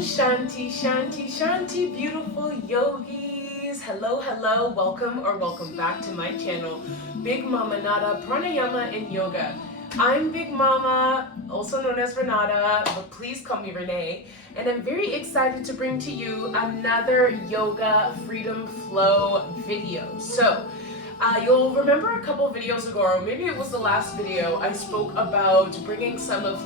Shanti, Shanti, Shanti, beautiful yogis. Hello, hello, welcome back to my channel, Bigmamanata Pranayama in Yoga. I'm Big Mama, also known as Renata, but please call me Renee, and I'm very excited to bring to you another Yoga Freedom Flow video. So, you'll remember a couple videos ago, or maybe it was the last video, I spoke about bringing some of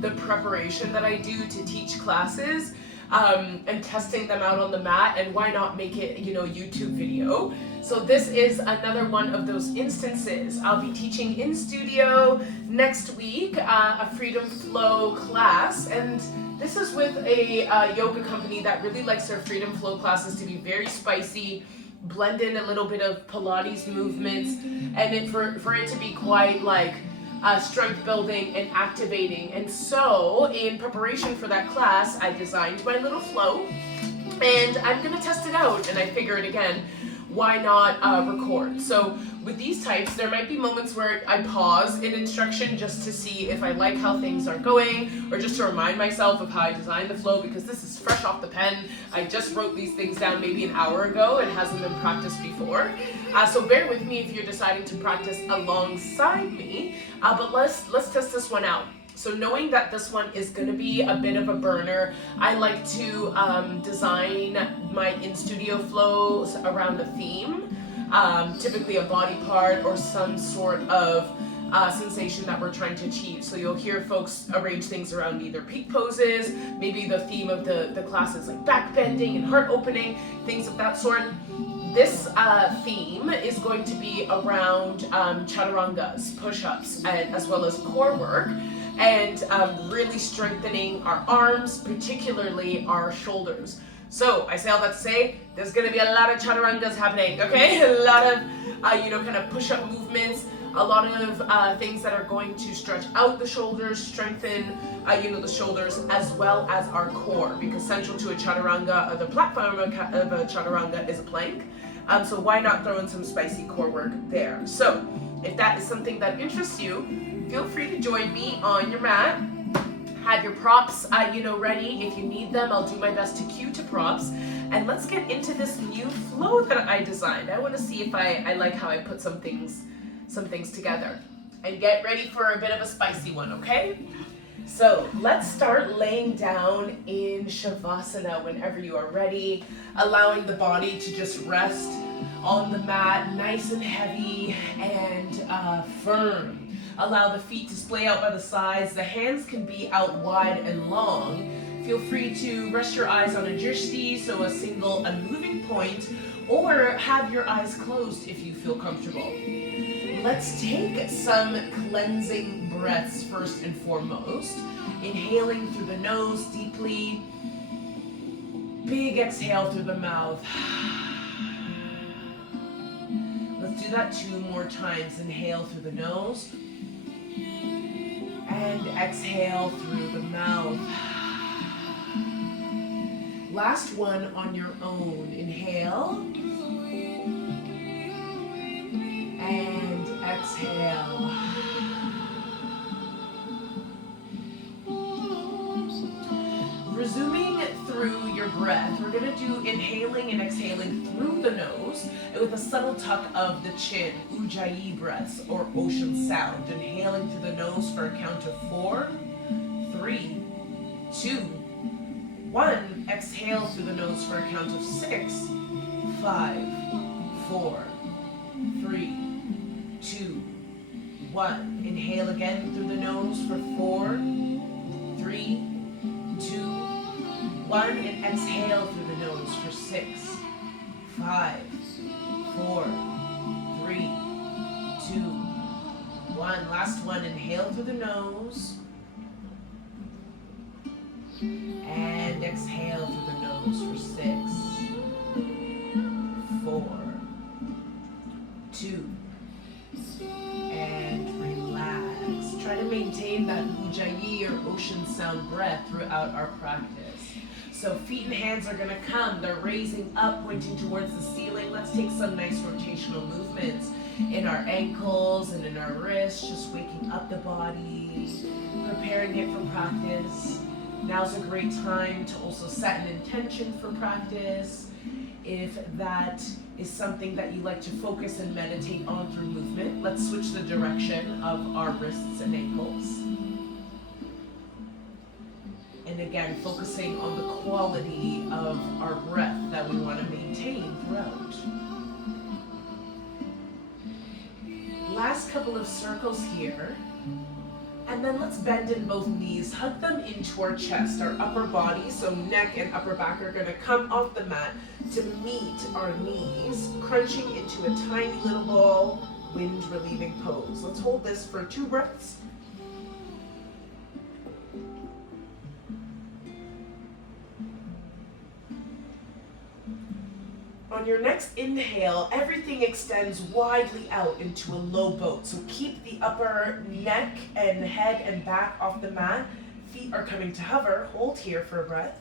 the preparation that I do to teach classes and testing them out on the mat, and why not make it, YouTube video. So this is another one of those instances. I'll be teaching in studio next week, a Freedom Flow class, and this is with a yoga company that really likes their Freedom Flow classes to be very spicy, blend in a little bit of Pilates movements, and for it to be quite strength building and activating. And so in preparation for that class, I designed my little flow, and I'm gonna test it out, and I figured, again, why not record? So with these types, there might be moments where I pause in instruction just to see if I like how things are going, or just to remind myself of how I designed the flow, because this is fresh off the pen. I just wrote these things down maybe an hour ago and hasn't been practiced before. So bear with me if you're deciding to practice alongside me, but let's test this one out. So knowing that this one is going to be a bit of a burner, I like to design my in-studio flows around a theme, typically a body part or some sort of sensation that we're trying to achieve. So you'll hear folks arrange things around either peak poses, maybe the theme of the class is like back bending and heart opening, things of that sort. This theme is going to be around chaturangas, push-ups, as well as core work, and really strengthening our arms, particularly our shoulders. So I say all that to say, there's going to be a lot of chaturangas happening, okay? A lot of, kind of push-up movements, a lot of things that are going to stretch out the shoulders, strengthen, the shoulders, as well as our core, because central to a chaturanga, the platform of a chaturanga is a plank. So why not throw in some spicy core work there? So if that is something that interests you, feel free to join me on your mat. Have your props, ready. If you need them, I'll do my best to cue to props. And let's get into this new flow that I designed. I want to see if I like how I put some things together. And get ready for a bit of a spicy one, okay? So let's start laying down in Shavasana whenever you are ready, allowing the body to just rest on the mat, nice and heavy and firm. Allow the feet to splay out by the sides. The hands can be out wide and long. Feel free to rest your eyes on a drishti, so a single unmoving point, or have your eyes closed if you feel comfortable. Let's take some cleansing breaths first and foremost. Inhaling through the nose deeply. Big exhale through the mouth. Let's do that 2 more times. Inhale through the nose. And exhale through the mouth. Last one on your own. Inhale. And exhale. Resuming through your breath, we're going to do inhaling and exhaling through the nose and with a subtle tuck of the chin, ujjayi breaths or ocean sound. Inhaling through the nose for a count of 4, 3, 2, 1. Exhale through the nose for a count of 6, 5, 4, 3, 2, 1. Inhale again through the nose for 4, 3, 2, 1, and exhale through the nose for 6, 5, 4, 3, 2, 1. Last one, inhale through the nose, and exhale through the nose for 6, 4, 2, and relax. Try to maintain that ujjayi or ocean sound breath throughout our practice. So feet and hands are going to come. They're raising up, pointing towards the ceiling. Let's take some nice rotational movements in our ankles and in our wrists, just waking up the body, preparing it for practice. Now's a great time to also set an intention for practice. If that is something that you like to focus and meditate on through movement, let's switch the direction of our wrists and ankles. And again, focusing on the quality of our breath that we want to maintain throughout. Last couple of circles here. And then let's bend in both knees, hug them into our chest, our upper body, so neck and upper back are gonna come off the mat to meet our knees, crunching into a tiny little ball, wind relieving pose. Let's hold this for 2 breaths. On your next inhale, everything extends widely out into a low boat. So keep the upper neck and head and back off the mat. Feet are coming to hover. Hold here for a breath.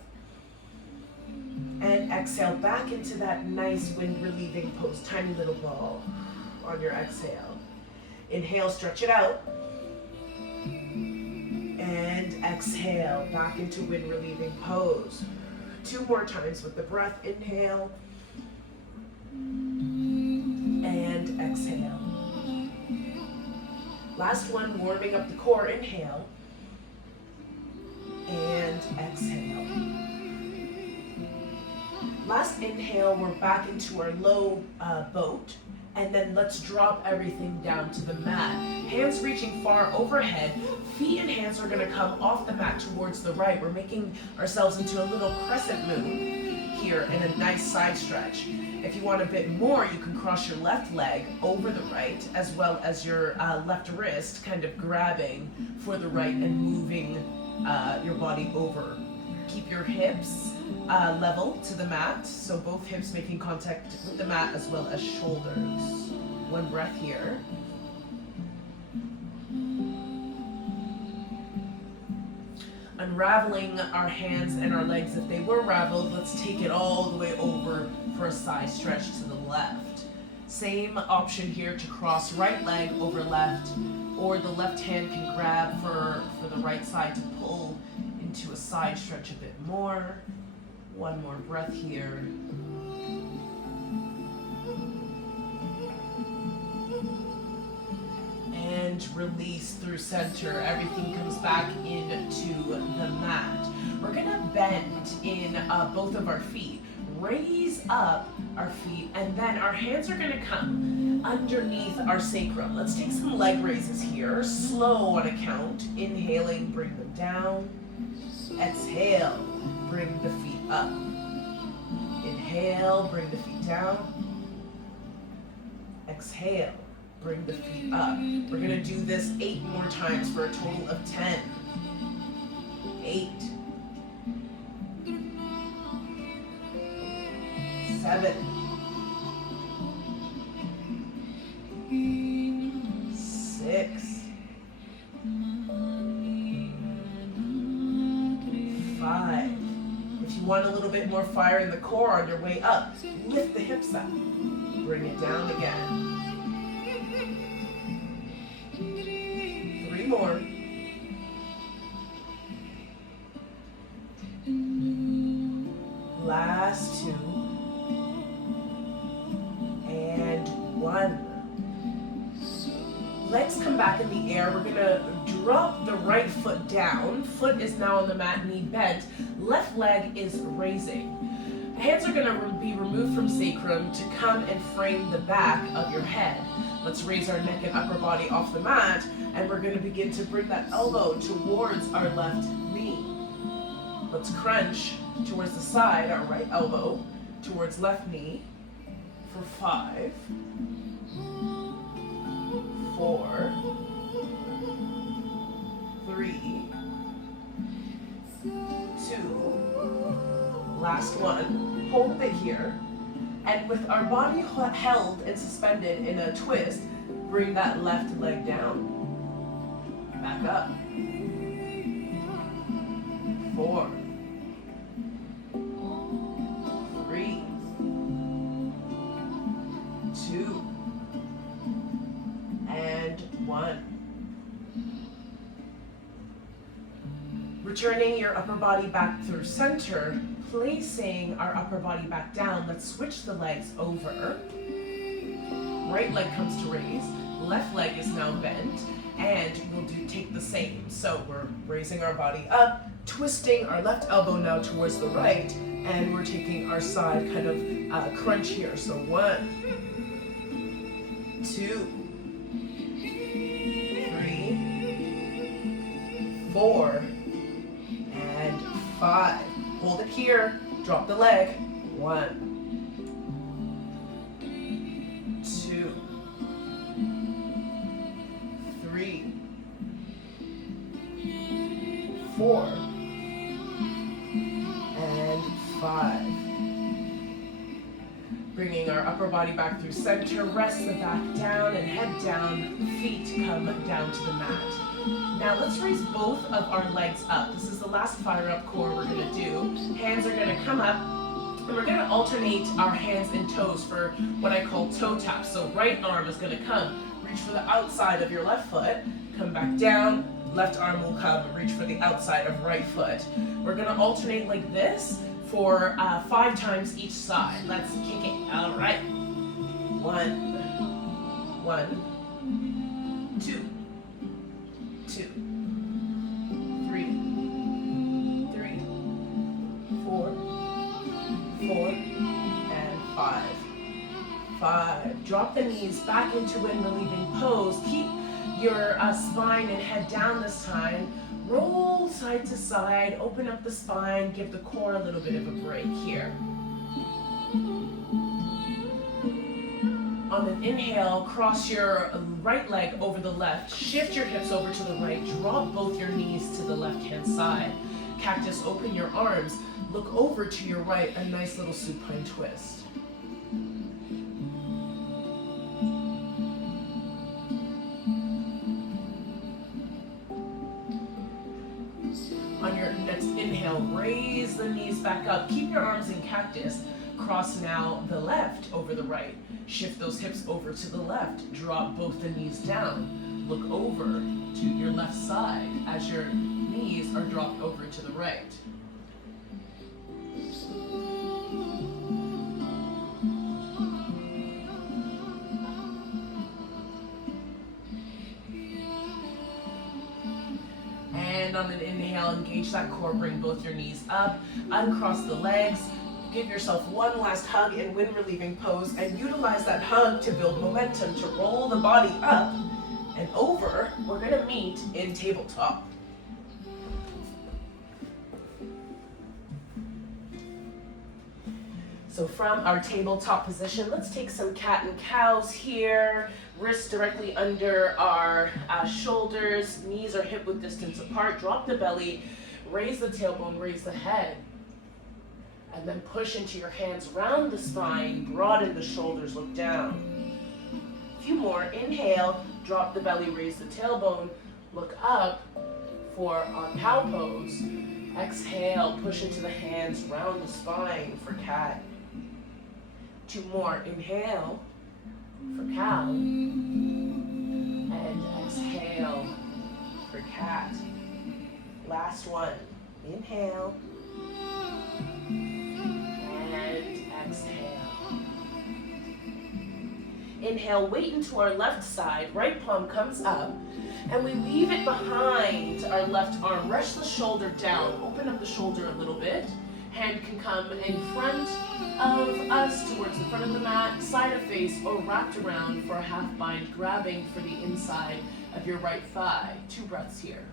And exhale back into that nice wind relieving pose. Tiny little ball on your exhale. Inhale, stretch it out. And exhale back into wind relieving pose. 2 more times with the breath. Inhale. And exhale. Last one, warming up the core. Inhale. And exhale. Last inhale, we're back into our low boat. And then let's drop everything down to the mat. Hands reaching far overhead. Feet and hands are gonna come off the mat towards the right. We're making ourselves into a little crescent moon here in a nice side stretch. If you want a bit more, you can cross your left leg over the right, as well as your left wrist, kind of grabbing for the right and moving your body over. Keep your hips level to the mat, so both hips making contact with the mat as well as shoulders. 1 breath here. Unraveling our hands and our legs. If they were raveled, let's take it all the way over for a side stretch to the left. Same option here to cross right leg over left, or the left hand can grab for the right side to pull into a side stretch a bit more. 1 more breath here. And release through center. Everything comes back into the mat. We're gonna bend in both of our feet. Raise up our feet, and then our hands are gonna come underneath our sacrum. Let's take some leg raises here. Slow on a count. Inhaling, bring them down. Exhale, bring the feet up. Inhale, bring the feet down. Exhale. Bring the feet up. We're gonna do this 8 more times for a total of 10. 8. 7. 6. 5. If you want a little bit more fire in the core on your way up, lift the hips up. Bring it down again. 3 more. Last 2. And 1. Legs come back in the air. We're gonna drop the right foot down. Foot is now on the mat, knee bent. Left leg is raising. Hands are gonna be removed from sacrum to come and frame the back of your head. Let's raise our neck and upper body off the mat, and we're gonna begin to bring that elbow towards our left knee. Let's crunch towards the side, our right elbow towards left knee for 5, 4, 3, 2, last one. Hold it here, and with our body held and suspended in a twist, bring that left leg down. Back up. 4, 3, 2, and 1. Returning your upper body back through center, placing our upper body back down. Let's switch the legs over. Right leg comes to raise, left leg is now bent, and we'll take the same. So we're raising our body up, twisting our left elbow now towards the right, and we're taking our side kind of crunch here. So 1, 2, 3, 4, and 5. Hold it here, drop the leg. 1, 2, 3, 4, and 5. Bringing our upper body back through center, rest the back down and head down, feet come down to the mat. Now let's raise both of our legs up. This is the last fire up core we're gonna do. Hands are gonna come up, and we're gonna alternate our hands and toes for what I call toe taps. So right arm is gonna come, reach for the outside of your left foot, come back down, left arm will come, reach for the outside of right foot. We're gonna alternate like this for 5 times each side. Let's kick it. All right. 1, 1, 2, 2, 3, 3, 4, 4, and 5. 5. Drop the knees back into wind relieving pose. Keep your spine and head down this time. Roll side to side, open up the spine, give the core a little bit of a break here. On an inhale, cross your right leg over the left, shift your hips over to the right, drop both your knees to the left-hand side. Cactus, open your arms, look over to your right, a nice little supine twist. On your next inhale, raise the knees back up. Keep your arms in cactus. Cross now the left over the right. Shift those hips over to the left. Drop both the knees down. Look over to your left side as your knees are dropped over to the right. And on an inhale, engage that core, bring both your knees up, uncross the legs, give yourself one last hug in wind relieving pose, and utilize that hug to build momentum, to roll the body up and over. We're gonna meet in tabletop. So from our tabletop position, let's take some cat and cows here. Wrists directly under our shoulders, knees are hip width distance apart. Drop the belly, raise the tailbone, raise the head. And then push into your hands, round the spine, broaden the shoulders, look down. A few more. Inhale, drop the belly, raise the tailbone, look up for our cow pose. Exhale, push into the hands, round the spine for cat. 2 more. Inhale for cow. And exhale for cat. Last one. Inhale. And exhale. Inhale, weight into our left side, right palm comes up, and we leave it behind our left arm. Rest the shoulder down, open up the shoulder a little bit. Hand can come in front of us towards the front of the mat, side of face, or wrapped around for a half bind, grabbing for the inside of your right thigh. 2 breaths here.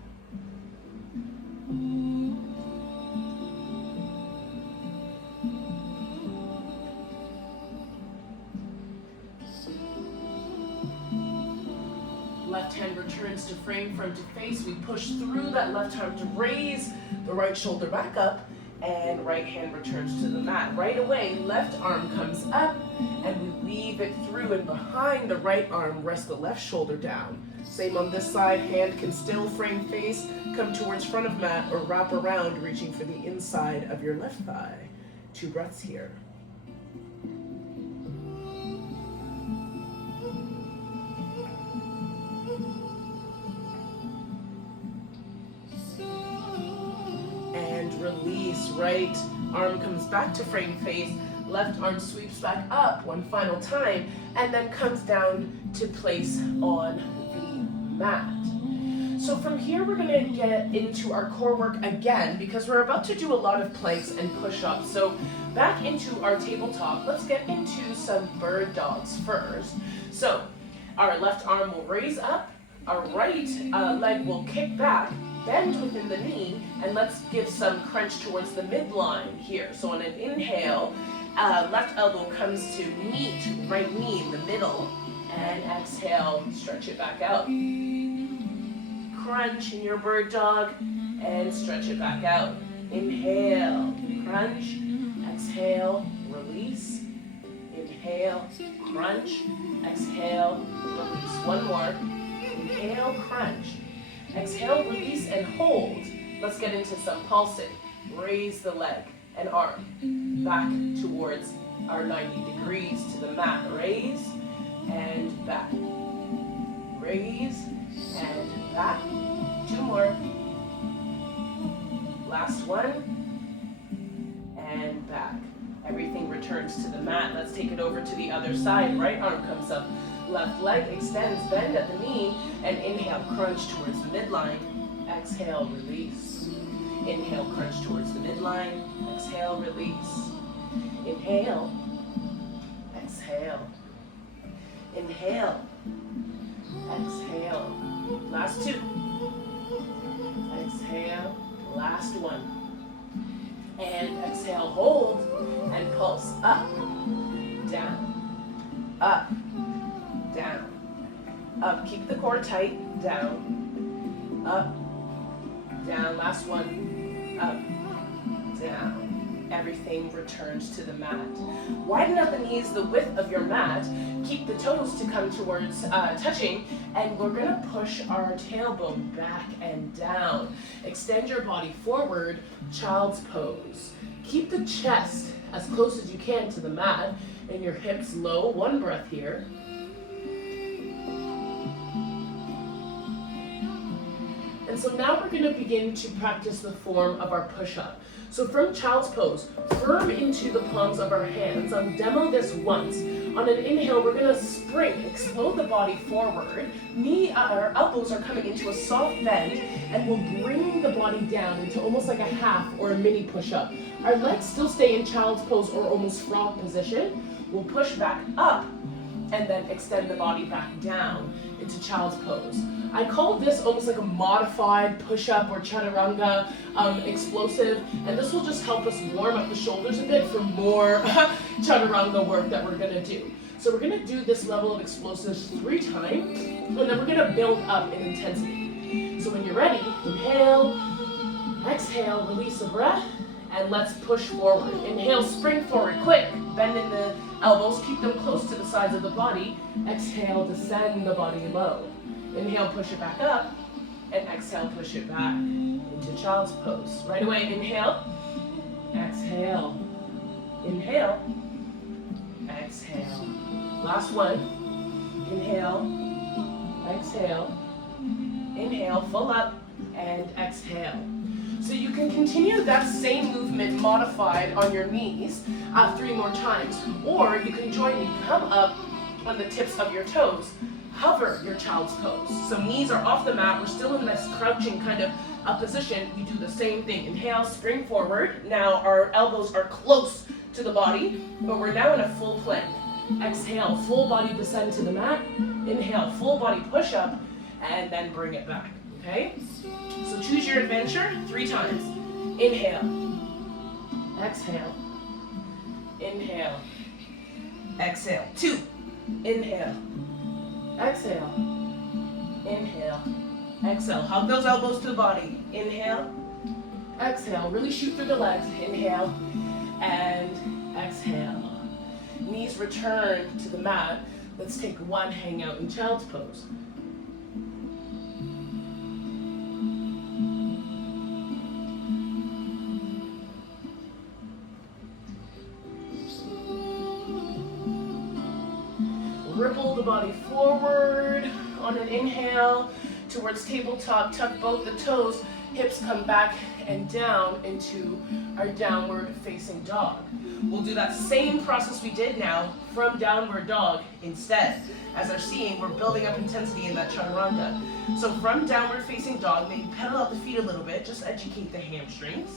Left hand returns to frame, front to face. We push through that left arm to raise the right shoulder back up, and right hand returns to the mat. Right away, left arm comes up, and we weave it through and behind the right arm. Rest the left shoulder down. Same on this side, hand can still frame face, come towards front of mat, or wrap around, reaching for the inside of your left thigh. 2 breaths here. right arm comes back to frame face, left arm sweeps back up one final time, and then comes down to place on the mat. So from here, we're gonna get into our core work again, because we're about to do a lot of planks and push-ups. So back into our tabletop, let's get into some bird dogs first. So our left arm will raise up, our right leg will kick back, bend within the knee, and let's give some crunch towards the midline here. So on an inhale, left elbow comes to meet right knee in the middle, and exhale, stretch it back out. Crunch in your bird dog, and stretch it back out. Inhale, crunch, exhale, release. Inhale, crunch, exhale, release. One more. Inhale, crunch. Exhale, release, and hold. Let's get into some pulsing. Raise the leg and arm back towards our 90 degrees to the mat. Raise and back. Raise and back. Two more. Last one. And back. Everything returns to the mat. Let's take it over to the other side. Right arm comes up. Left leg extends, bend at the knee, and inhale, crunch towards the midline. Exhale, release. Inhale, crunch towards the midline. Exhale, release. Inhale. Exhale. Inhale. Exhale. Last two. Exhale. Last one. And exhale, hold, and pulse up, down, up, down, up. Keep the core tight, down, up, down. Last one, up, down. Everything returns to the mat. Widen out the knees the width of your mat. Keep the toes to come towards touching, and we're gonna push our tailbone back and down. Extend your body forward, child's pose. Keep the chest as close as you can to the mat, and your hips low. One breath here. And so now we're gonna begin to practice the form of our push-up. So from child's pose, firm into the palms of our hands. I'll demo this once. On an inhale, we're gonna spring, explode the body forward. Our elbows are coming into a soft bend, and we'll bring the body down into almost like a half or a mini push-up. Our legs still stay in child's pose or almost frog position. We'll push back up, and then extend the body back down into child's pose. I call this almost like a modified push-up or chaturanga explosive, and this will just help us warm up the shoulders a bit for more chaturanga work that we're gonna do. So we're gonna do this level of explosives 3 times, and then we're gonna build up in intensity. So when you're ready, inhale, exhale, release a breath, and let's push forward. Inhale, spring forward, quick, bend in the elbows, keep them close to the sides of the body. Exhale, descend the body low. Inhale, push it back up, and exhale, push it back into child's pose. Right away, inhale, exhale, inhale, exhale. Last one, inhale, exhale, inhale, full up, and exhale. So you can continue that same movement modified on your knees 3 more times, or you can join me, come up on the tips of your toes. Hover your child's pose. So knees are off the mat. We're still in this crouching kind of position. You do the same thing. Inhale, spring forward. Now our elbows are close to the body, but we're now in a full plank. Exhale, full body descend to the mat. Inhale, full body push up, and then bring it back, okay? So choose your adventure 3 times. Inhale, exhale, inhale, exhale. 2, inhale, exhale, inhale, exhale. Hug those elbows to the body. Inhale, exhale. Really shoot through the legs. Inhale, and exhale. Knees return to the mat. Let's take 1 hangout in child's pose. Ripple the body forward on an inhale towards tabletop, tuck both the toes, hips come back and down into our downward facing dog. We'll do that same process we did now from downward dog instead. As we're seeing, we're building up intensity in that chaturanga. So from downward facing dog, maybe pedal out the feet a little bit, just educate the hamstrings.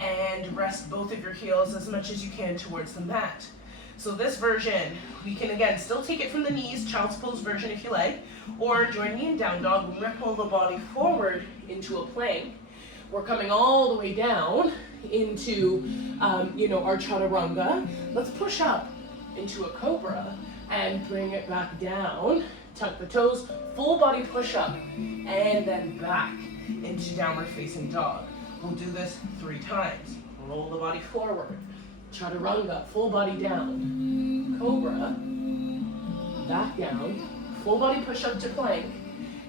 And rest both of your heels as much as you can towards the mat. So this version, we can again still take it from the knees, child's pose version if you like, or join me in down dog, ripple the body forward into a plank. We're coming all the way down into our chaturanga. Let's push up into a cobra and bring it back down. Tuck the toes, full body push up, and then back into downward facing dog. We'll do this 3 times. Roll the body forward. Chaturanga, full body down. Cobra, back down. Full body push up to plank.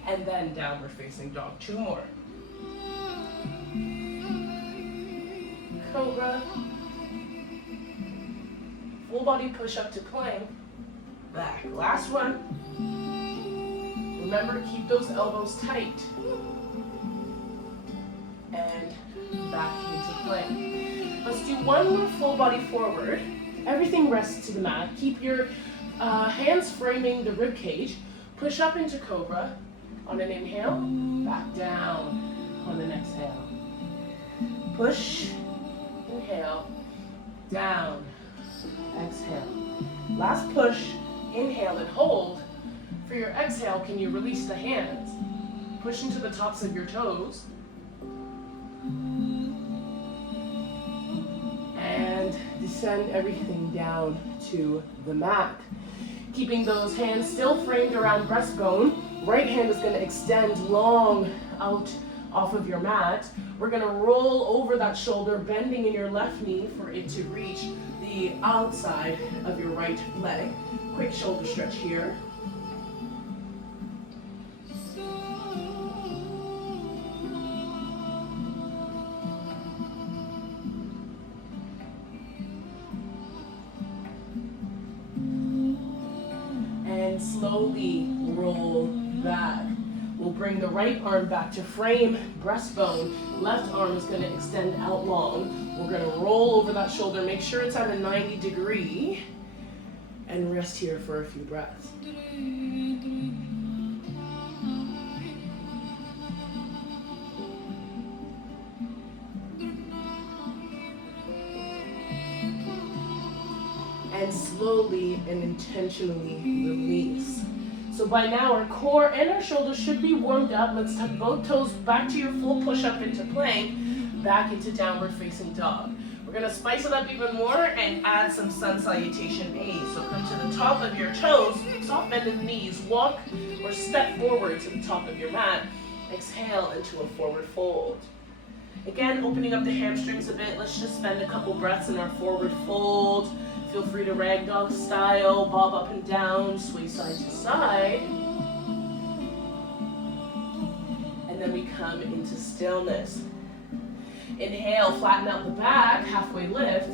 And then downward facing dog. 2 more. Cobra. Full body push up to plank. Back. Last one. Remember to keep those elbows tight. And back into plank. Let's do 1 more full body forward. Everything rests to the mat. Keep your hands framing the rib cage. Push up into cobra. On an inhale, back down. On an exhale. Push, inhale, down, exhale. Last push, inhale and hold. For your exhale, can you release the hands? Push into the tops of your toes. And descend everything down to the mat. Keeping those hands still framed around breastbone. Right hand is going to extend long out off of your mat. We're going to roll over that shoulder, bending in your left knee for it to reach the outside of your right leg. Quick shoulder stretch here. And slowly roll back. We'll bring the right arm back to frame breastbone. Left arm is going to extend out long. We're going to roll over that shoulder. Make sure it's at a 90 degree. And rest here for a few breaths. And slowly and intentionally release. So by now our core and our shoulders should be warmed up. Let's tuck both toes back to your full push up into plank, back into downward facing dog. We're going to spice it up even more and add some sun salutation A. So come to the top of your toes, soft bend in the knees, walk or step forward to the top of your mat. Exhale into a forward fold. Again, opening up the hamstrings a bit. Let's just spend a couple breaths in our forward fold. Feel free to ragdoll style, bob up and down, sway side to side. And then we come into stillness. Inhale, flatten out the back, halfway lift.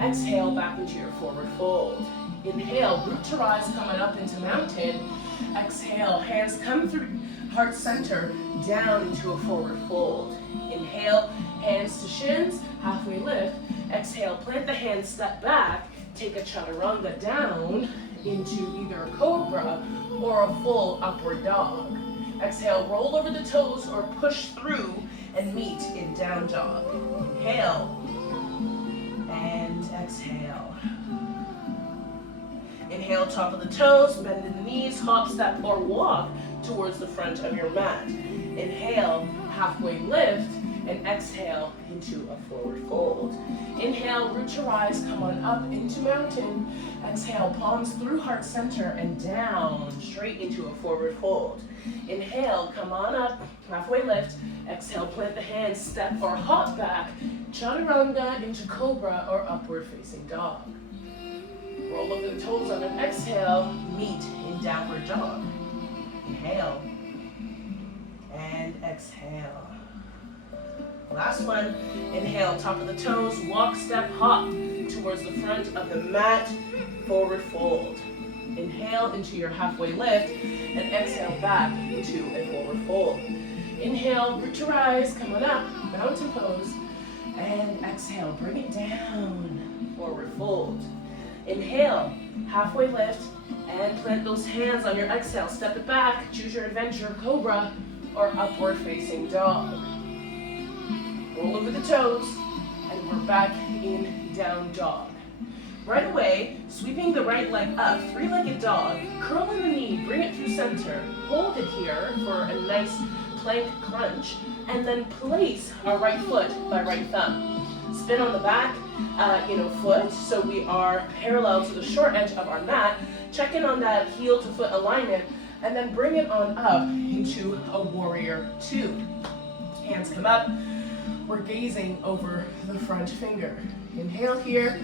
Exhale, back into your forward fold. Inhale, root to rise, coming up into mountain. Exhale, hands come through heart center, down into a forward fold. Inhale, hands to shins, halfway lift. Exhale, plant the hands, step back. Take a chaturanga down into either a cobra or a full upward dog. Exhale, roll over the toes or push through and meet in down dog. Inhale and exhale. Inhale, top of the toes, bend in the knees, hop, step, or walk towards the front of your mat. Inhale, halfway lift, and exhale into a forward fold. Inhale, root to rise, come on up into mountain. Exhale, palms through heart center and down, straight into a forward fold. Inhale, come on up, halfway lift. Exhale, plant the hands, step or hop back. Chaturanga into cobra or upward facing dog. Roll over the toes on an exhale, meet in downward dog. Inhale and exhale. Last one, inhale, top of the toes, walk, step, hop towards the front of the mat, forward fold. Inhale into your halfway lift, and exhale back into a forward fold. Inhale, root to rise, come on up, mountain pose, and exhale, bring it down, forward fold. Inhale, halfway lift, and plant those hands on your exhale. Step it back, choose your adventure, cobra, or upward facing dog. Roll over the toes, and we're back in down dog. Right away, sweeping the right leg up, three-legged dog, curl in the knee, bring it through center, hold it here for a nice plank crunch, and then place our right foot by right thumb. Spin on the back, foot, so we are parallel to the short edge of our mat. Check in on that heel to foot alignment, and then bring it on up into a warrior two. Hands come up, we're gazing over the front finger. Inhale here,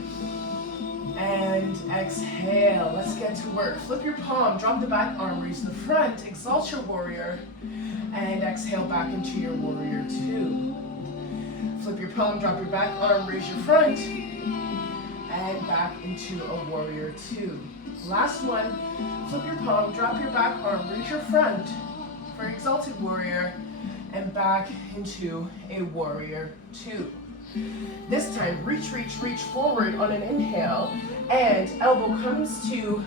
and exhale. Let's get to work. Flip your palm, drop the back arm, reach the front, exalt your warrior, and exhale back into your warrior two. Flip your palm, drop your back arm, raise your front, and back into a warrior two. Last one, flip your palm, drop your back arm, reach your front for exalted warrior, and back into a warrior two. This time, reach forward on an inhale, and elbow comes to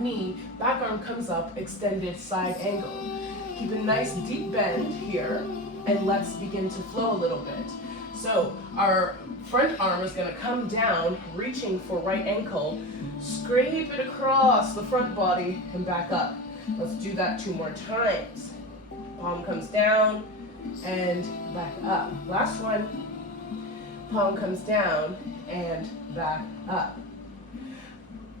knee, back arm comes up, extended side angle. Keep a nice deep bend here, and let's begin to flow a little bit. So our front arm is going to come down, reaching for right ankle, scrape it across the front body, and back up. Let's do that 2 more times. Palm comes down, and back up. Last one. Palm comes down and back up.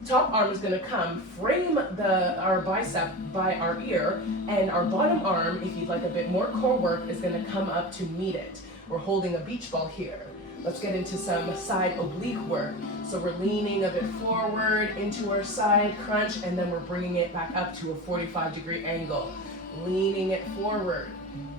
Top arm is going to come, frame our bicep by our ear, and our bottom arm, if you'd like a bit more core work, is going to come up to meet it. We're holding a beach ball here. Let's get into some side oblique work. So we're leaning a bit forward into our side crunch, and then we're bringing it back up to a 45-degree angle. Leaning it forward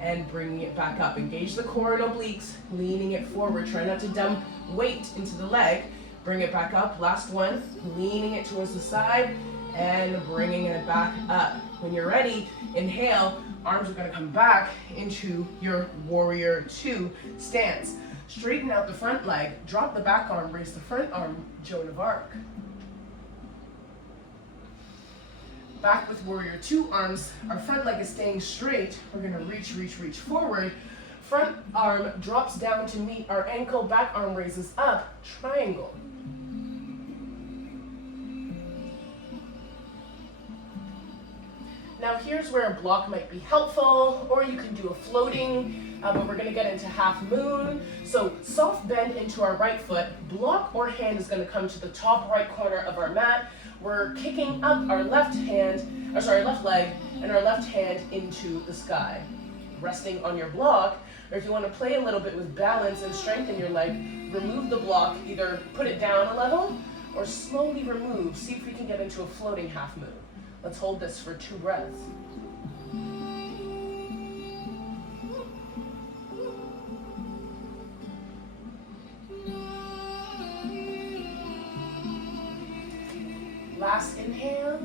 and bringing it back up. Engage the core and obliques, leaning it forward. Try not to dump weight into the leg. Bring it back up. Last one, leaning it towards the side and bringing it back up. When you're ready, inhale. Arms are going to come back into your warrior two stance. Straighten out the front leg, drop the back arm, raise the front arm, Joan of Arc. Back with warrior two arms, our front leg is staying straight. We're going to reach forward. Front arm drops down to meet our ankle, back arm raises up, triangle. Now here's where a block might be helpful, or you can do a floating, but we're going to get into half moon. So soft bend into our right foot, block or hand is going to come to the top right corner of our mat. We're kicking up our left leg and our left hand into the sky. Resting on your block, or if you want to play a little bit with balance and strengthen your leg, remove the block, either put it down a level or slowly remove. See if we can get into a floating half moon. Let's hold this for 2 breaths. Last inhale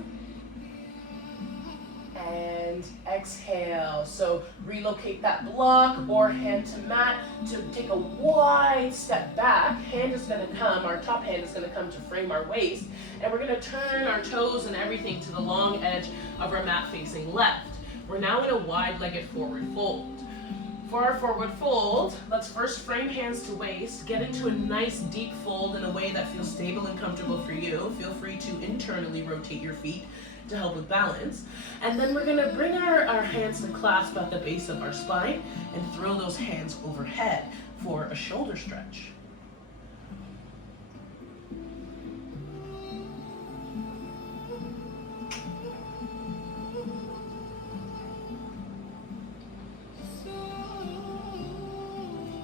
and exhale. So relocate that block or hand to mat to take a wide step back. Hand is going to come, our top hand is going to come to frame our waist, and we're going to turn our toes and everything to the long edge of our mat facing left. We're now in a wide-legged forward fold. For our forward fold, let's first frame hands to waist, get into a nice deep fold in a way that feels stable and comfortable for you. Feel free to internally rotate your feet to help with balance. And then we're gonna bring our hands to clasp at the base of our spine and throw those hands overhead for a shoulder stretch.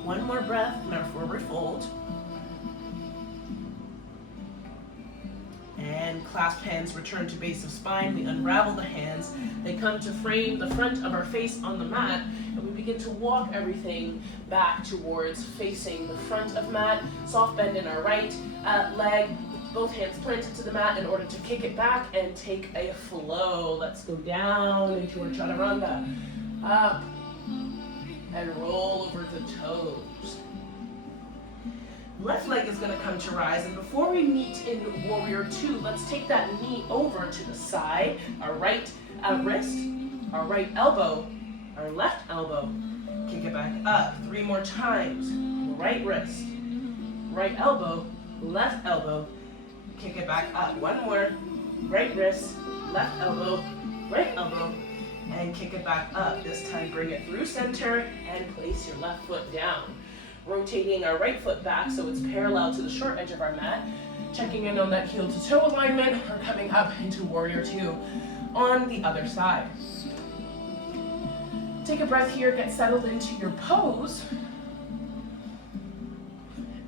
One more breath in our forward fold. And clasp hands return to base of spine. We unravel the hands. They come to frame the front of our face on the mat, and we begin to walk everything back towards facing the front of mat. Soft bend in our right leg. Both hands planted to the mat in order to kick it back and take a flow. Let's go down into our chaturanga. Up and roll over the toes. Left leg is going to come to rise, and before we meet in warrior two, let's take that knee over to the side. Our right wrist, our right elbow, our left elbow. Kick it back up 3 more times. Right wrist, right elbow, left elbow. Kick it back up. 1 more. Right wrist, left elbow, right elbow, and kick it back up. This time bring it through center and place your left foot down. Rotating our right foot back so it's parallel to the short edge of our mat. Checking in on that heel to toe alignment. We're coming up into warrior two on the other side. Take a breath here, get settled into your pose.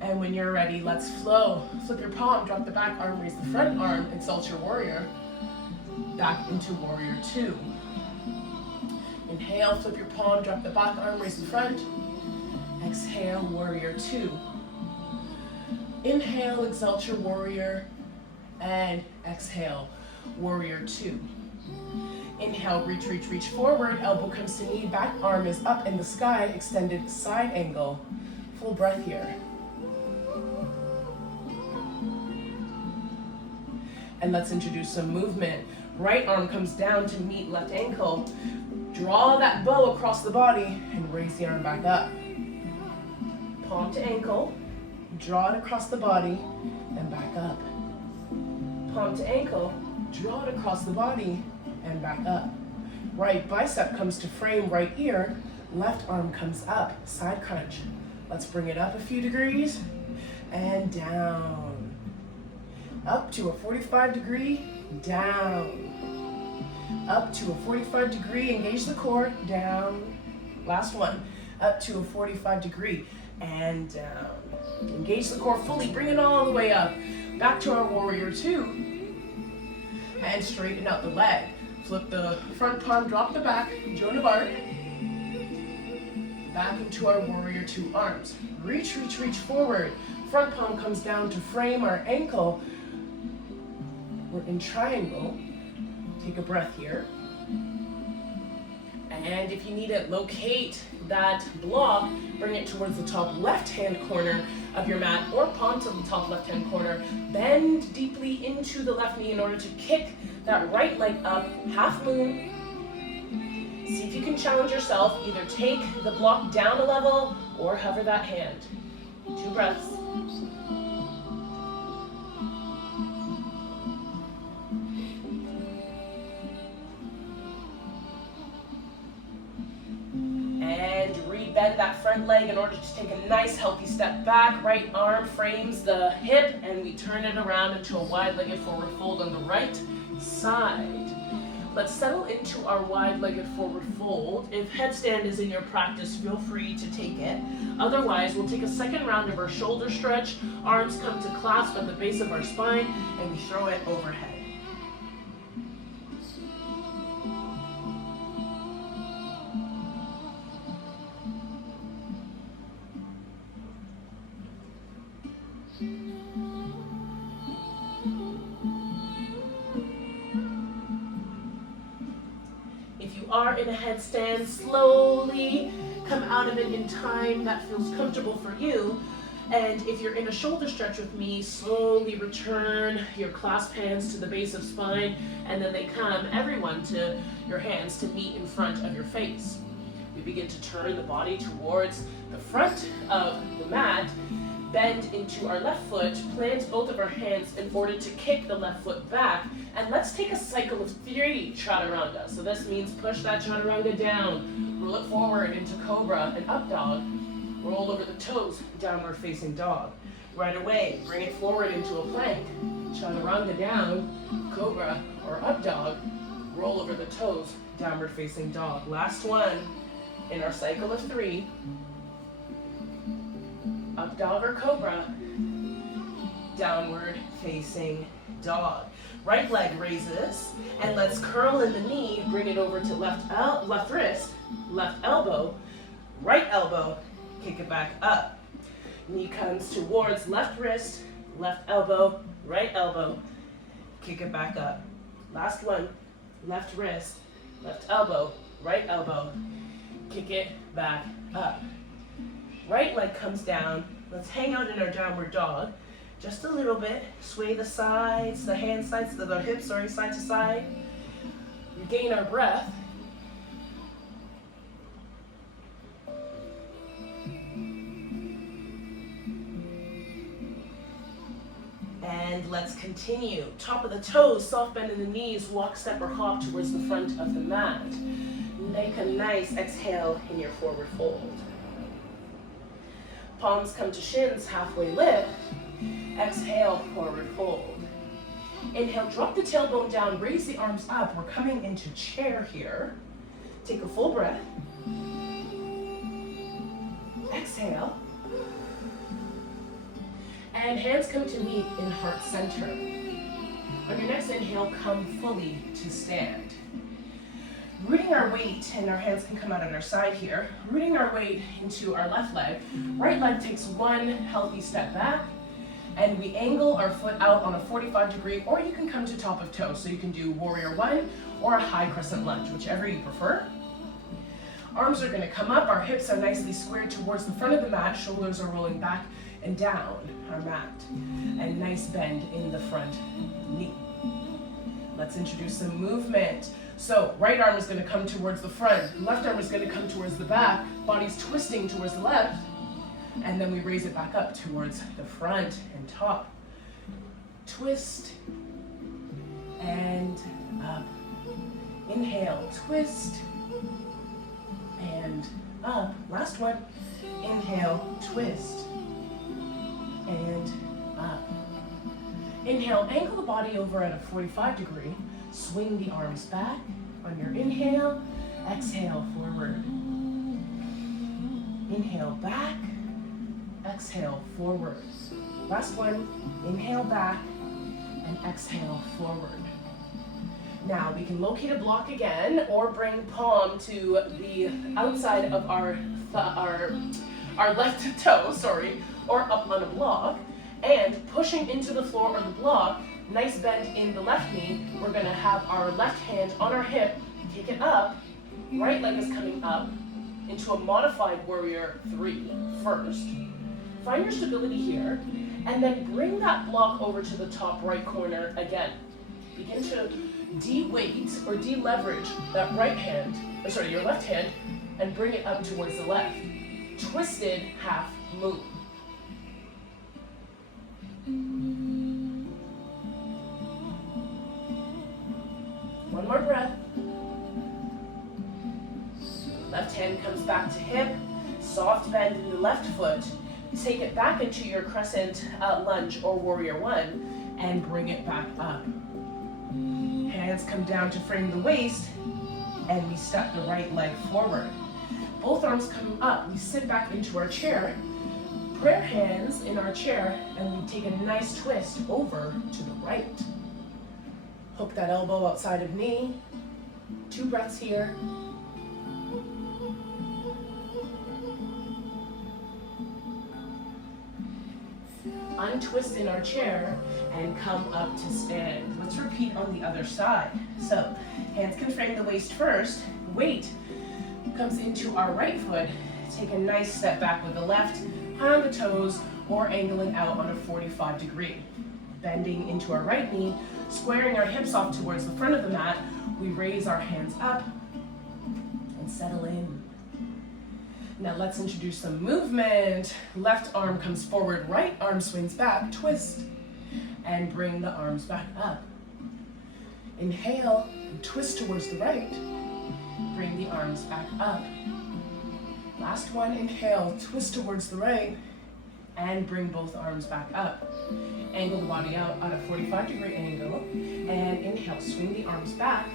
And when you're ready, let's flow. Flip your palm, drop the back arm, raise the front arm, exalt your warrior. Back into warrior two. Inhale, flip your palm, drop the back arm, raise the front. Exhale, warrior two. Inhale, exalt your warrior. And exhale, warrior two. Inhale, reach, reach, reach forward. Elbow comes to knee, back arm is up in the sky, extended side angle. Full breath here. And let's introduce some movement. Right arm comes down to meet left ankle. Draw that bow across the body and raise the arm back up. Palm to ankle, draw it across the body and back up. Palm to ankle, draw it across the body and back up. Right bicep comes to frame right ear, left arm comes up, side crunch. Let's bring it up a few degrees and down. Up to a 45 degree, down. Up to a 45 degree, engage the core, down. Last one, up to a 45 degree and down. Engage the core fully, bring it all the way up. Back to our warrior two. And straighten out the leg. Flip the front palm, drop the back, Joan of Arc. Back into our warrior two arms. Reach, reach, reach forward. Front palm comes down to frame our ankle. We're in triangle. Take a breath here. And if you need it, locate that block, bring it towards the top left-hand corner of your mat or palm to the top left-hand corner. Bend deeply into the left knee in order to kick that right leg up, half moon. See if you can challenge yourself. Either take the block down a level or hover that hand. 2 breaths. Bend that front leg in order to take a nice healthy step back. Right arm frames the hip and we turn it around into a wide-legged forward fold on the right side. Let's settle into our wide-legged forward fold. If headstand is in your practice, feel free to take it. Otherwise, we'll take a second round of our shoulder stretch. Arms come to clasp at the base of our spine and we throw it overhead. Are in a headstand, slowly come out of it in time that feels comfortable for you. And if you're in a shoulder stretch with me, slowly return your clasp hands to the base of spine, and then they come, everyone, to your hands to meet in front of your face. We begin to turn the body towards the front of the mat, bend into our left foot, plant both of our hands in order to kick the left foot back, and let's take a cycle of 3 chaturanga. So this means push that chaturanga down, roll it forward into cobra and up dog, roll over the toes, downward facing dog. Right away, bring it forward into a plank, chaturanga down, cobra or up dog, roll over the toes, downward facing dog. Last one in our cycle of 3. Up dog or cobra, downward facing dog. Right leg raises, and let's curl in the knee, bring it over to left wrist, left elbow, right elbow, kick it back up. Knee comes towards left wrist, left elbow, right elbow, kick it back up. Last one, left wrist, left elbow, right elbow, kick it back up. Right leg comes down. Let's hang out in our downward dog. Just a little bit. Sway the sides, the hand sides, the hips, sorry, side to side. Regain our breath. And let's continue. Top of the toes, soft bend in the knees, walk, step, or hop towards the front of the mat. Make a nice exhale in your forward fold. Palms come to shins, halfway lift. Exhale, forward fold. Inhale, drop the tailbone down, raise the arms up. We're coming into chair here. Take a full breath. Exhale. And hands come to meet in heart center. On your next inhale, come fully to stand. Rooting our weight, and our hands can come out on our side here. Rooting our weight into our left leg. Right leg takes one healthy step back, and we angle our foot out on a 45-degree, or you can come to top of toe. So you can do warrior one or a high crescent lunge, whichever you prefer. Arms are gonna come up, our hips are nicely squared towards the front of the mat, shoulders are rolling back and down our mat. And nice bend in the front knee. Let's introduce some movement. So right arm is gonna come towards the front, left arm is gonna come towards the back, body's twisting towards the left, and then we raise it back up towards the front and top. Twist, and up. Inhale, twist, and up. Last one, inhale, twist, and up. Inhale, angle the body over at a 45-degree. Swing the arms back on your inhale. Exhale, forward. Inhale, back. Exhale, forward. Last one, inhale back and exhale, forward. Now we can locate a block again or bring palm to the outside of our left toe, or up on a block, and pushing into the floor or the block, nice bend in the left knee. We're gonna have our left hand on our hip, kick it up, right leg is coming up into a modified warrior three first. Find your stability here, and then bring that block over to the top right corner again. Begin to de-weight or de-leverage that your left hand, and bring it up towards the left. Twisted half move. One more breath. Left hand comes back to hip, soft bend in the left foot. Take it back into your crescent lunge or warrior one and bring it back up. Hands come down to frame the waist, and we step the right leg forward. Both arms come up, we sit back into our chair, prayer hands in our chair, and we take a nice twist over to the right. Hook that elbow outside of knee. 2 breaths here. Untwist in our chair and come up to stand. Let's repeat on the other side. So, hands can frame the waist first. Weight comes into our right foot. Take a nice step back with the left, high on the toes, or angling out on a 45-degree. Bending into our right knee, squaring our hips off towards the front of the mat. We raise our hands up and settle in. Now let's introduce some movement. Left arm comes forward, right arm swings back, twist, and bring the arms back up. Inhale, twist towards the right, bring the arms back up. Last one, inhale, twist towards the right, and bring both arms back up. Angle the body out at a 45-degree angle, and inhale, swing the arms back.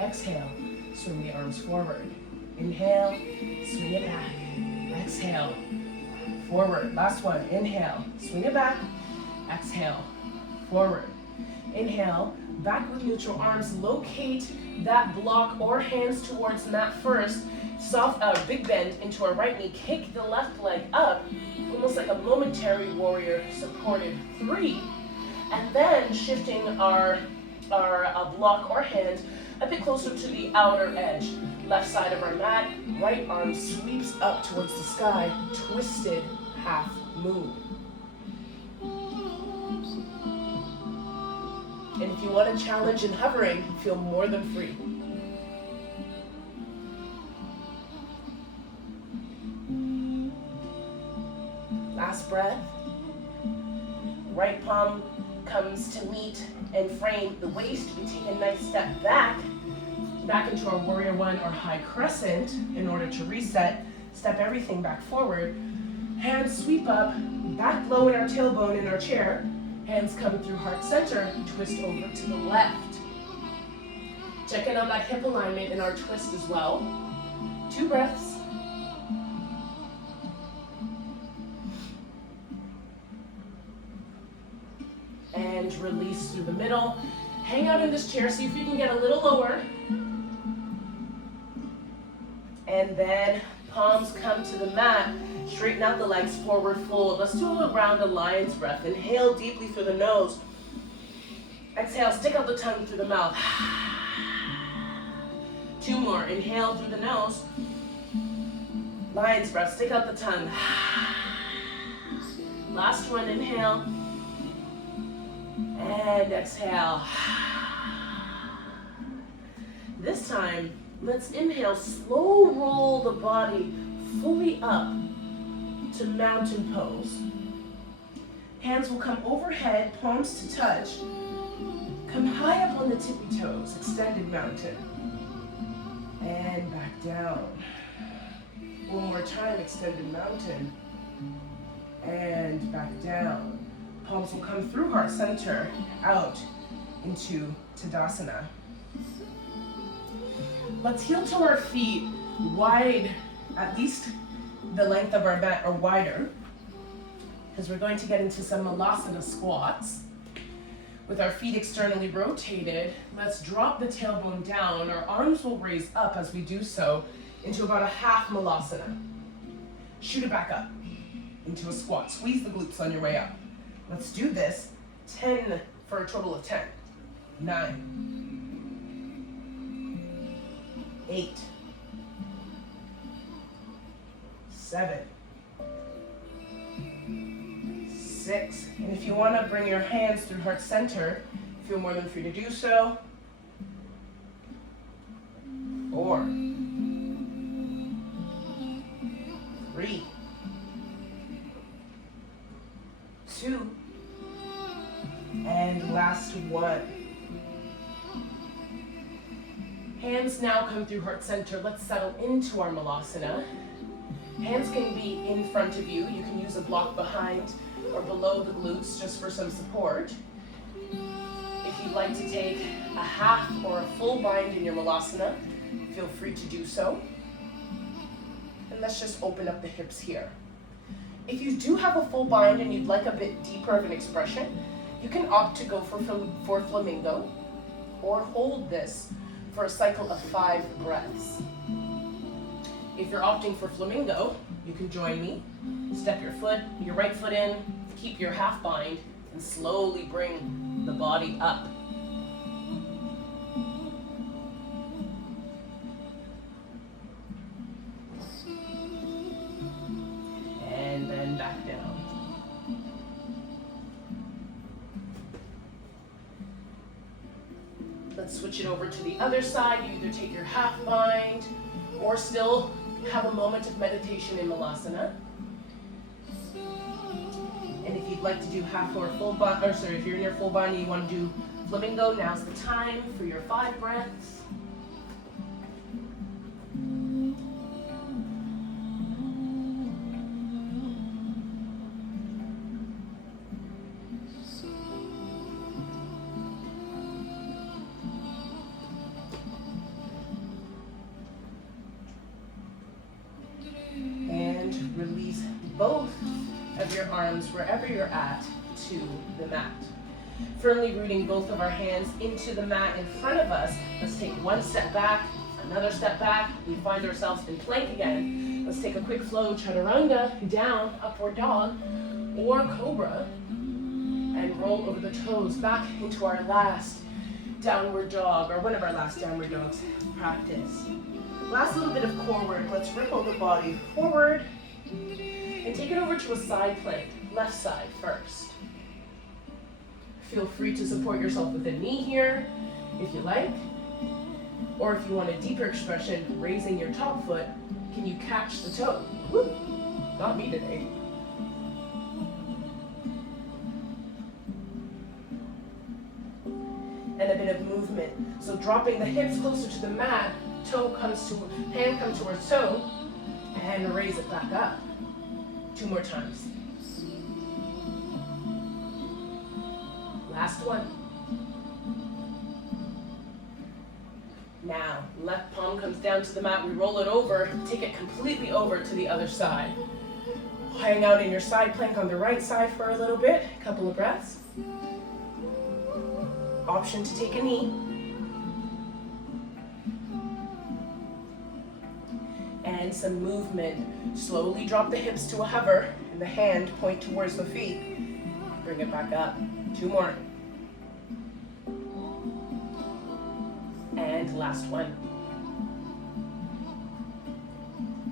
Exhale, swing the arms forward. Inhale, swing it back. Exhale, forward. Last one, inhale, swing it back. Exhale, forward. Inhale, back with neutral arms. Locate that block or hands towards the mat first. Soft, big bend into our right knee. Kick the left leg up, almost like a momentary warrior supported 3. And then shifting our block or hand a bit closer to the outer edge. Left side of our mat, right arm sweeps up towards the sky, twisted half moon. And if you want to challenge in hovering, feel more than free. Last breath. Right palm comes to meet and frame the waist. We take a nice step back into our warrior one or high crescent in order to reset. Step everything back forward. Hands sweep up, back low in our tailbone in our chair. Hands come through heart center, twist over to the left. Check in on that hip alignment in our twist as well. 2 breaths. And release through the middle. Hang out in this chair, see if you can get a little lower. And then palms come to the mat. Straighten out the legs, forward fold. Let's do a round of lion's breath. Inhale deeply through the nose. Exhale, stick out the tongue through the mouth. 2 more. Inhale through the nose. Lion's breath, stick out the tongue. Last one, inhale. And exhale. This time, let's inhale, slow roll the body fully up to mountain pose. Hands will come overhead, palms to touch. Come high up on the tippy toes, extended mountain. And back down. One more time, extended mountain. And back down. Palms will come through heart center, out into Tadasana. Let's heel to our feet wide, at least the length of our mat or wider, because we're going to get into some Malasana squats. With our feet externally rotated, let's drop the tailbone down. Our arms will raise up as we do so into about a half Malasana. Shoot it back up into a squat. Squeeze the glutes on your way up. Let's do this 10 for a total of 10. 9, 8, 7, 6. And if you want to bring your hands through heart center, feel more than free to do so. 4, 3, 2, and last one. Hands now come through heart center. Let's settle into our Malasana. Hands can be in front of you. You can use a block behind or below the glutes just for some support. If you'd like to take a half or a full bind in your Malasana, feel free to do so. And let's just open up the hips here. If you do have a full bind and you'd like a bit deeper of an expression, you can opt to go for flamingo or hold this for a cycle of 5 breaths. If you're opting for flamingo, you can join me. Step your right foot in, keep your half bind, and slowly bring the body up. And then back down. Let's switch it over to the other side. You either take your half bind or still have a moment of meditation in Malasana. And if you'd like to do half or full bind, or sorry, if you're in your full bind and you want to do flamingo, now's the time for your 5 breaths. Release both of your arms wherever you're at to the mat. Firmly rooting both of our hands into the mat in front of us. Let's take one step back, another step back. We find ourselves in plank again. Let's take a quick flow, chaturanga, down, upward dog, or cobra. and roll over the toes back into our last downward dog, or one of our last downward dogs practice. Last little bit of core work. Let's ripple the body forward and take it over to a side plank, left side first. Feel free to support yourself with a knee here if you like, or if you want a deeper expression, raising your top foot, can you catch the toe? Woo! Not me today. And a bit of movement. So dropping the hips closer to the mat, hand comes towards toe, and raise it back up. 2 more times. Last one. Now, left palm comes down to the mat, we roll it over, take it completely over to the other side. Hang out in your side plank on the right side for a little bit, a couple of breaths. Option to take a knee. And some movement. Slowly drop the hips to a hover and the hand point towards the feet. Bring it back up. 2 more. And last one.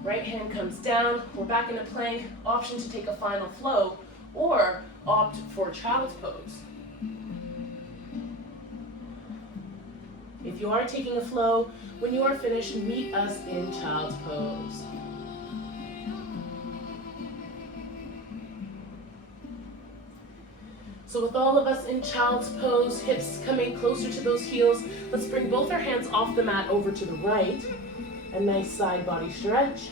Right hand comes down. We're back in a plank. Option to take a final flow or opt for child's pose. If you are taking a flow, when you are finished, meet us in child's pose. So with all of us in child's pose, hips coming closer to those heels, let's bring both our hands off the mat over to the right. A nice side body stretch.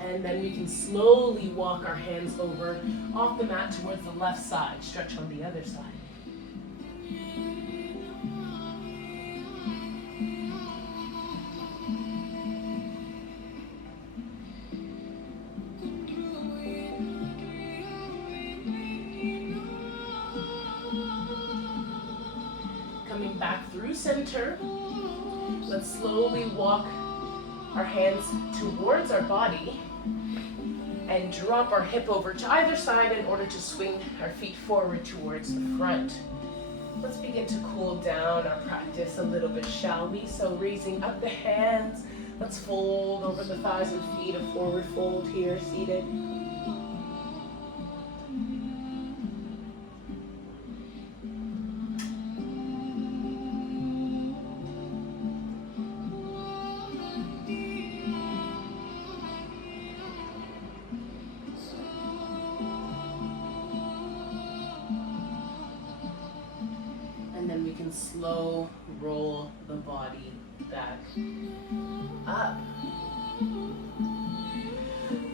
And then we can slowly walk our hands over off the mat towards the left side. Stretch on the other side. Coming back through center. Let's slowly walk our hands towards our body and drop our hip over to either side in order to swing our feet forward towards the front. Let's begin to cool down our practice a little bit, shall we? So raising up the hands, let's fold over the thighs and feet, a forward fold here, seated. Slow roll the body back up.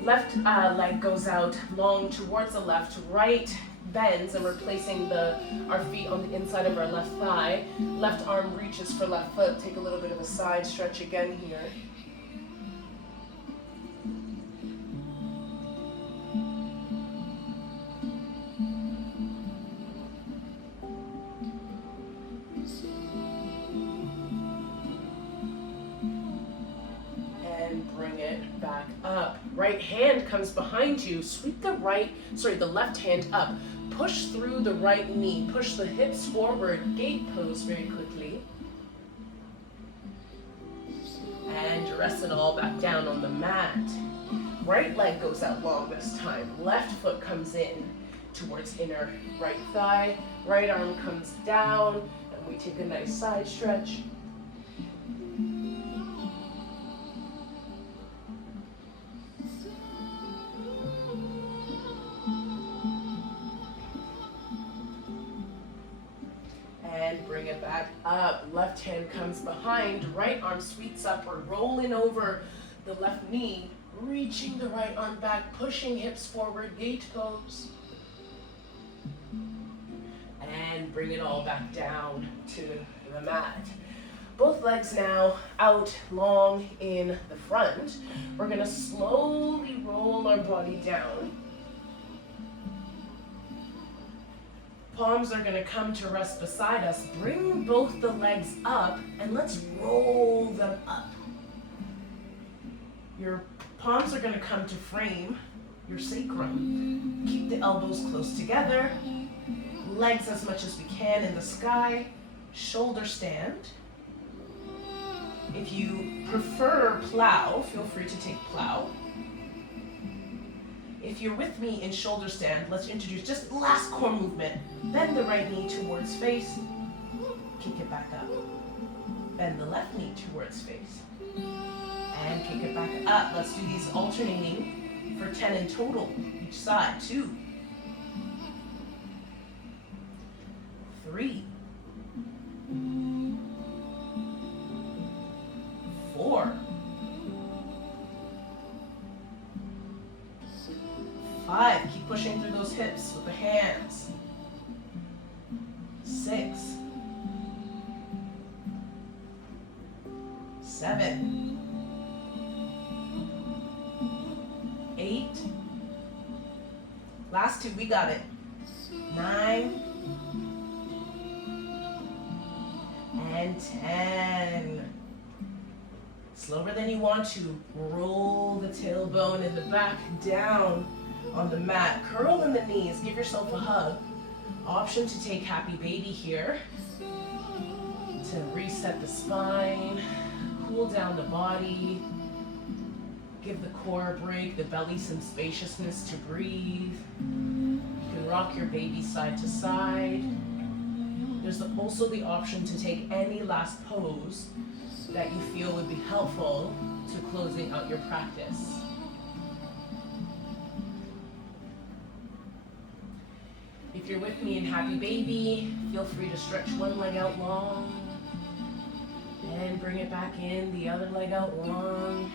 Left leg goes out long towards the left, right bends, and we're placing our feet on the inside of our left thigh. Left arm reaches for left foot. Take a little bit of a side stretch again here. Right hand comes behind you, sweep the left hand up, push through the right knee, push the hips forward, gate pose very quickly. And rest it all back down on the mat. Right leg goes out long this time, left foot comes in towards inner right thigh, right arm comes down, and we take a nice side stretch. And bring it back up. Left hand comes behind, right arm sweeps up. We're rolling over the left knee, reaching the right arm back, pushing hips forward, gate pose. And bring it all back down to the mat. Both legs now out long in the front. We're gonna slowly roll our body down. Palms are gonna come to rest beside us. Bring both the legs up and let's roll them up. Your palms are gonna come to frame your sacrum. Keep the elbows close together. Legs as much as we can in the sky. Shoulder stand. If you prefer plow, feel free to take plow. If you're with me in shoulder stand, let's introduce just last core movement. Bend the right knee towards face. Kick it back up. Bend the left knee towards face. And kick it back up. Let's do these alternating for 10 in total, each side. 2, 3, 4, 5, keep pushing through those hips with the hands. 6, 7, 8, last 2, we got it. 9, and 10. Slower than you want to. Roll the tailbone in the back down on the mat. Curl in the knees. Give yourself a hug. Option to take happy baby here. To reset the spine. Cool down the body. Give the core a break. The belly some spaciousness to breathe. You can rock your baby side to side. There's also the option to take any last pose that you feel would be helpful to closing out your practice. If you're with me in happy baby, feel free to stretch one leg out long and bring it back in, the other leg out long.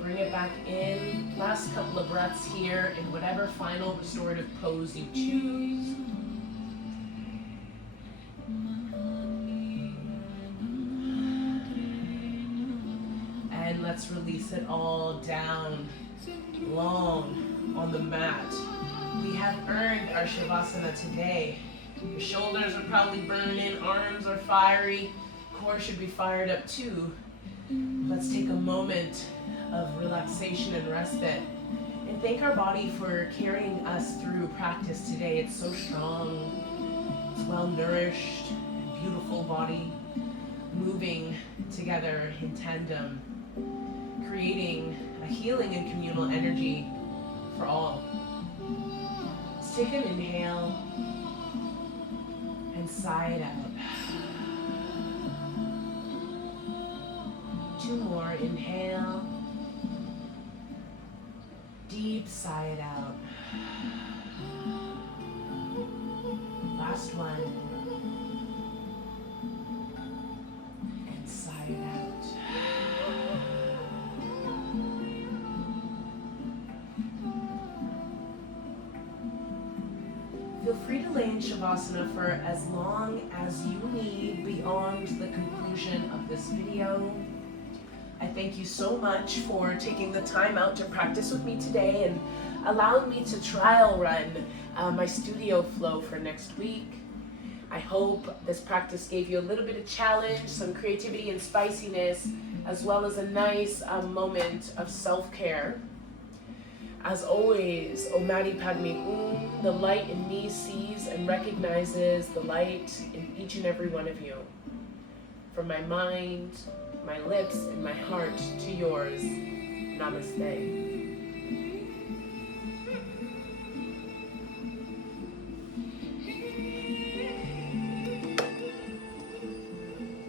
Bring it back in. Last couple of breaths here in whatever final restorative pose you choose. And let's release it all down, long on the mat. We have earned our Shavasana today. Your shoulders are probably burning, arms are fiery, core should be fired up too. Let's take a moment of relaxation and respite and thank our body for carrying us through practice today. It's so strong, it's well nourished, beautiful body, moving together in tandem, creating a healing and communal energy for all. Let's take an inhale and sigh it out. 2 more, inhale. Deep sigh it out. Last one. And sigh it out. Feel free to lay in Shavasana for as long as you need beyond the conclusion of this video. I thank you so much for taking the time out to practice with me today and allowing me to trial run my studio flow for next week. I hope this practice gave you a little bit of challenge, some creativity and spiciness, as well as a nice moment of self-care. As always, Om Mani Padme Hum, the light in me sees and recognizes the light in each and every one of you. From my mind, my lips, and my heart to yours. Namaste.